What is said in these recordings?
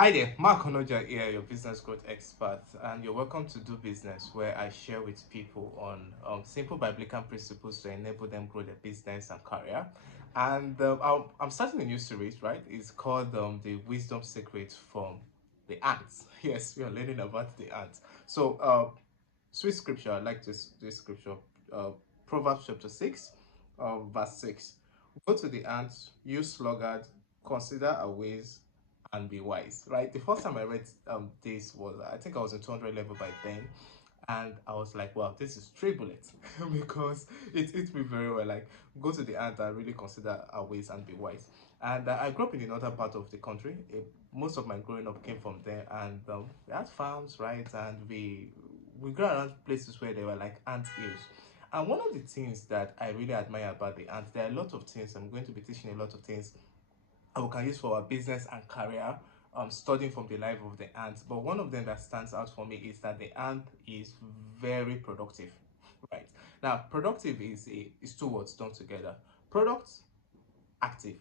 Hi there, Mark Onoja here, your business growth expert, and you're welcome to Do Business, where I share with people on simple biblical principles to enable them grow their business and career. And I'm starting a new series, right? It's called The Wisdom Secret from the Ants. Yes, we are learning about the ants. So, sweet scripture, I like this scripture, uh, Proverbs chapter 6, verse 6. Go to the ants, you sluggard, consider our ways and be wise, right? The first time I read this was, I think I was in 200 level by then, and I was like, wow, this is three bullets because it hit me very well. Like, go to the ant and really consider our ways and be wise. And I grew up in another part of the country. Most of my growing up came from there, and we had farms, right? And we grew around places where there were like ant hills. And one of the things that I really admire about the ants, there are a lot of things. I'm going to be teaching a lot of things we can use for our business and career, studying from the life of the ant. But one of them that stands out for me is that the ant is very productive. Right now, productive is two words done together. Product, active.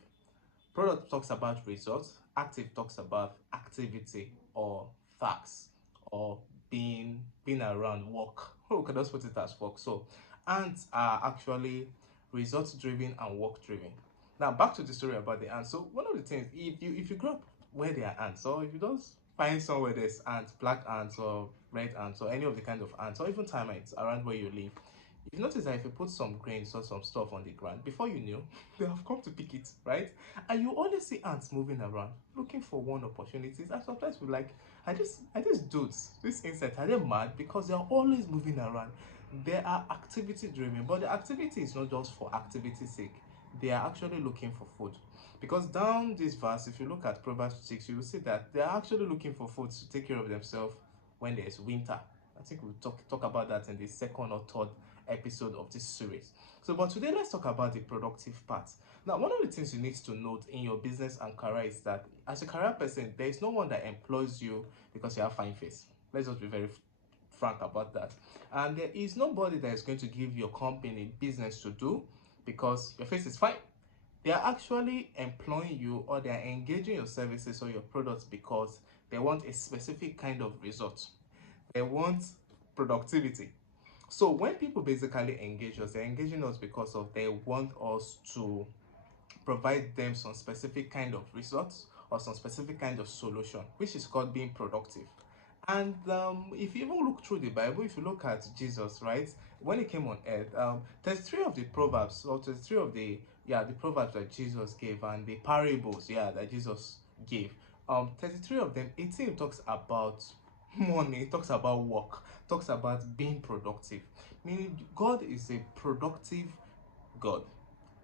Product talks about results. Active talks about activity or facts or being around work. Oh, we can just put it as work. So ants are actually results driven and work driven. Now back to the story about the ants. So one of the things, if you grow up where there are ants, or if you don't find somewhere there's ants, black ants or red ants or any of the kind of ants, or even termites around where you live, you notice that if you put some grains or some stuff on the ground, before you knew, they have come to pick it, right? And you always see ants moving around, looking for one opportunities. And sometimes we like, are these dudes, these insects, are they mad? Because they are always moving around. They are activity driven, but the activity is not just for activity's sake. They are actually looking for food. Because down this verse, if you look at Proverbs 6, you will see that they are actually looking for food to take care of themselves when there's winter. I think we'll talk about that in the second or third episode of this series. So, but today let's talk about the productive part. Now, one of the things you need to note in your business and career is that as a career person, there is no one that employs you because you have fine face. Let's just be very frank about that. And there is nobody that is going to give your company business to do because your face is fine. They are actually employing you, or they are engaging your services or your products because they want a specific kind of result. They want productivity. So when people basically engage us, they're engaging us because of they want us to provide them some specific kind of results or some specific kind of solution, which is called being productive. And if you even look through the Bible, if you look at Jesus, right, when he came on earth, 33 of the proverbs, or 33 of the proverbs that Jesus gave, and the parables, that Jesus gave, 33 of them, 18 talks about money, talks about work, talks about being productive. Meaning, God is a productive God.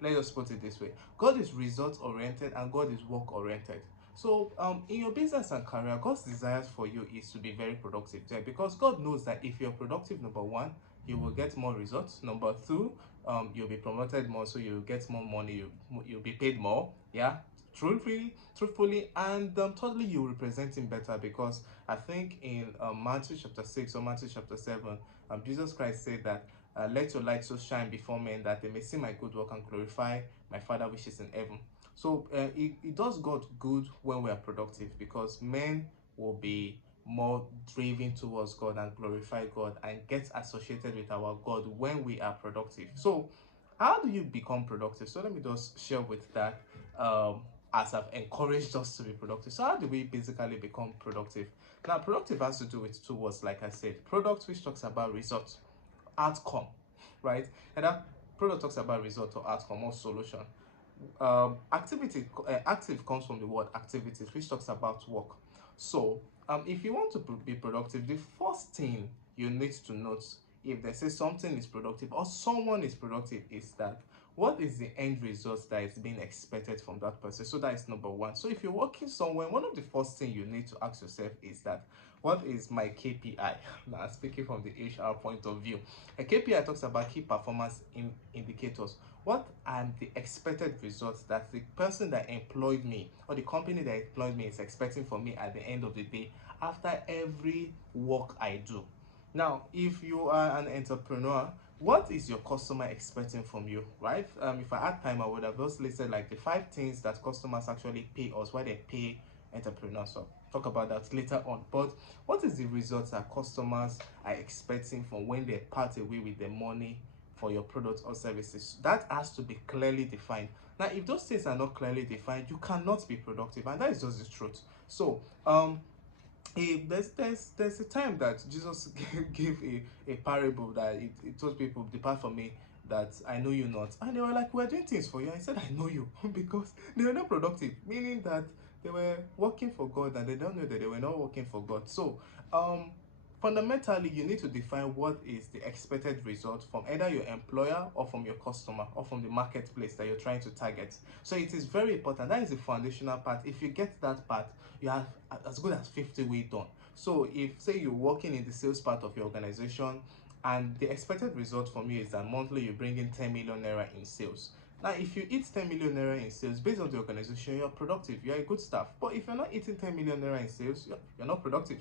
Let us put it this way: God is result oriented and God is work oriented. So in your business and career, God's desires for you is to be very productive there, because God knows that if you're productive, number one, you will get more results. Number two, you'll be promoted more, so you'll get more money, you'll be paid more, yeah, truthfully. And thirdly, you represent him better, because I think in Matthew chapter 6 or Matthew chapter 7, Jesus Christ said that let your light so shine before men that they may see my good work and glorify my Father which is in heaven. So it does God good when we are productive, because men will be more driven towards God and glorify God and get associated with our God when we are productive. So how do you become productive? So let me just share with that, as I've encouraged us to be productive. So how do we basically become productive? Now, productive has to do with two words, like I said: product, which talks about results; outcome, right? And that product talks about result or outcome or solution. Activity, active comes from the word activities, which talks about work. So if you want to be productive, the first thing you need to note, if they say something is productive or someone is productive, is that what is the end result that is being expected from that person. So that is number one. So if you're working somewhere, one of the first thing you need to ask yourself is that, what is my KPI? Now, speaking from the HR point of view, a KPI talks about key performance indicators. What are the expected results that the person that employed me, or the company that employed me, is expecting from me at the end of the day, after every work I do? Now, if you are an entrepreneur, what is your customer expecting from you, right? If I had time, I would have just listed like the 5 things that customers actually pay us, why they pay entrepreneurs. So talk about that later on. But what is the results that customers are expecting from when they part away with the money for your products or services? That has to be clearly defined. Now, if those things are not clearly defined, you cannot be productive, and that is just the truth. So, there's a time that Jesus gave a parable that it told people, depart from me, that I know you not. And they were like, we're doing things for you. I said, I know you, because they were not productive, meaning that they were working for God and they don't know that they were not working for God. So um fundamentally, you need to define what is the expected result from either your employer or from your customer or from the marketplace that you're trying to target. So it is very important. That is the foundational part. If you get that part, you have as good as 50 way done. So if, say, you're working in the sales part of your organization, and the expected result from you is that monthly you bring in 10 million naira in sales. Now, if you eat 10 million naira in sales based on the organization, you're productive, you're a good staff. But if you're not eating 10 million naira in sales, you're not productive.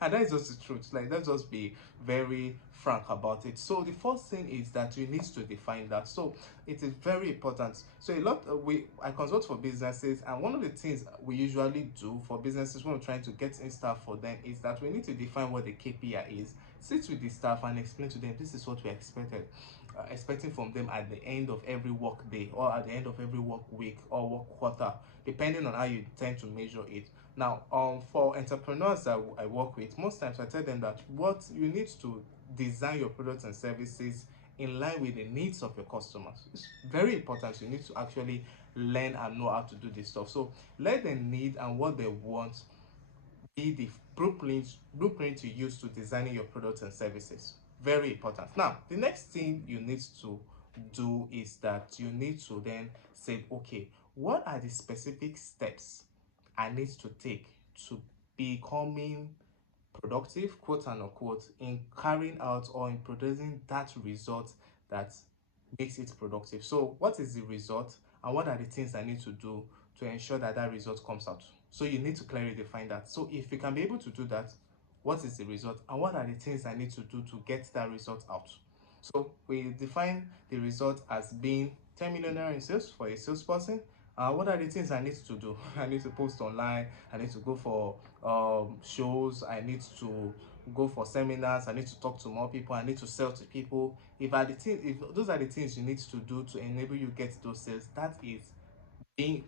And that is just the truth. Like, let's just be very frank about it. So the first thing is that you need to define that. So it is very important. So a lot I consult for businesses, and one of the things we usually do for businesses when we're trying to get in staff for them is that we need to define what the KPI is, sit with the staff and explain to them, this is what we expecting from them at the end of every work day, or at the end of every work week or work quarter, depending on how you tend to measure it. Now, for entrepreneurs that I work with, most times I tell them that what you need to design your products and services in line with the needs of your customers. It's very important. You need to actually learn and know how to do this stuff. So let them need and what they want be the blueprint you use to designing your products and services. Very important. Now, the next thing you need to do is that you need to then say, okay, what are the specific steps I need to take to becoming productive, quote and unquote, in carrying out or in producing that result that makes it productive. So what is the result, and what are the things I need to do to ensure that that result comes out? So you need to clearly define that. So if you can be able to do that, what is the result and what are the things I need to do to get that result out? So we define the result as being 10 million naira in sales for a salesperson. What are the things I need to do? I need to post online. I need to go for shows. I need to go for seminars. I need to talk to more people. I need to sell to people. If those are the things you need to do to enable you get those sales, that is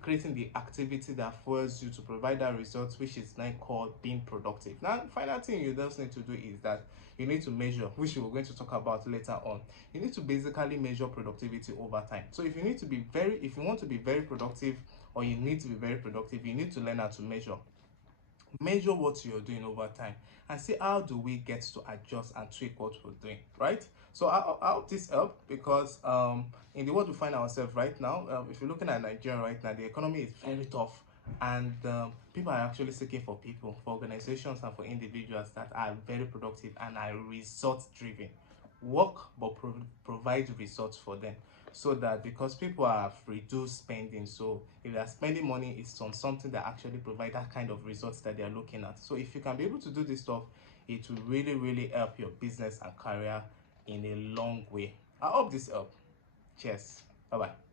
creating the activity that fuels you to provide that result, which is then called being productive. Now, final thing you just need to do is that you need to measure, which we're going to talk about later on. You need to basically measure productivity over time. So if you want to be very productive, or you need to be very productive, you need to learn how to measure what you're doing over time and see how do we get to adjust and tweak what we're doing, right? So I hope this helped, because in the world we find ourselves right now, if you're looking at Nigeria right now, the economy is very tough, and people are actually seeking for people, for organizations and for individuals that are very productive and are result driven. Work but provide results for them, so that, because people have reduced spending, so if they're spending money, it's on something that actually provide that kind of results that they're looking at. So if you can be able to do this stuff, it will really help your business and career in a long way. I hope this helped. Cheers. Bye bye.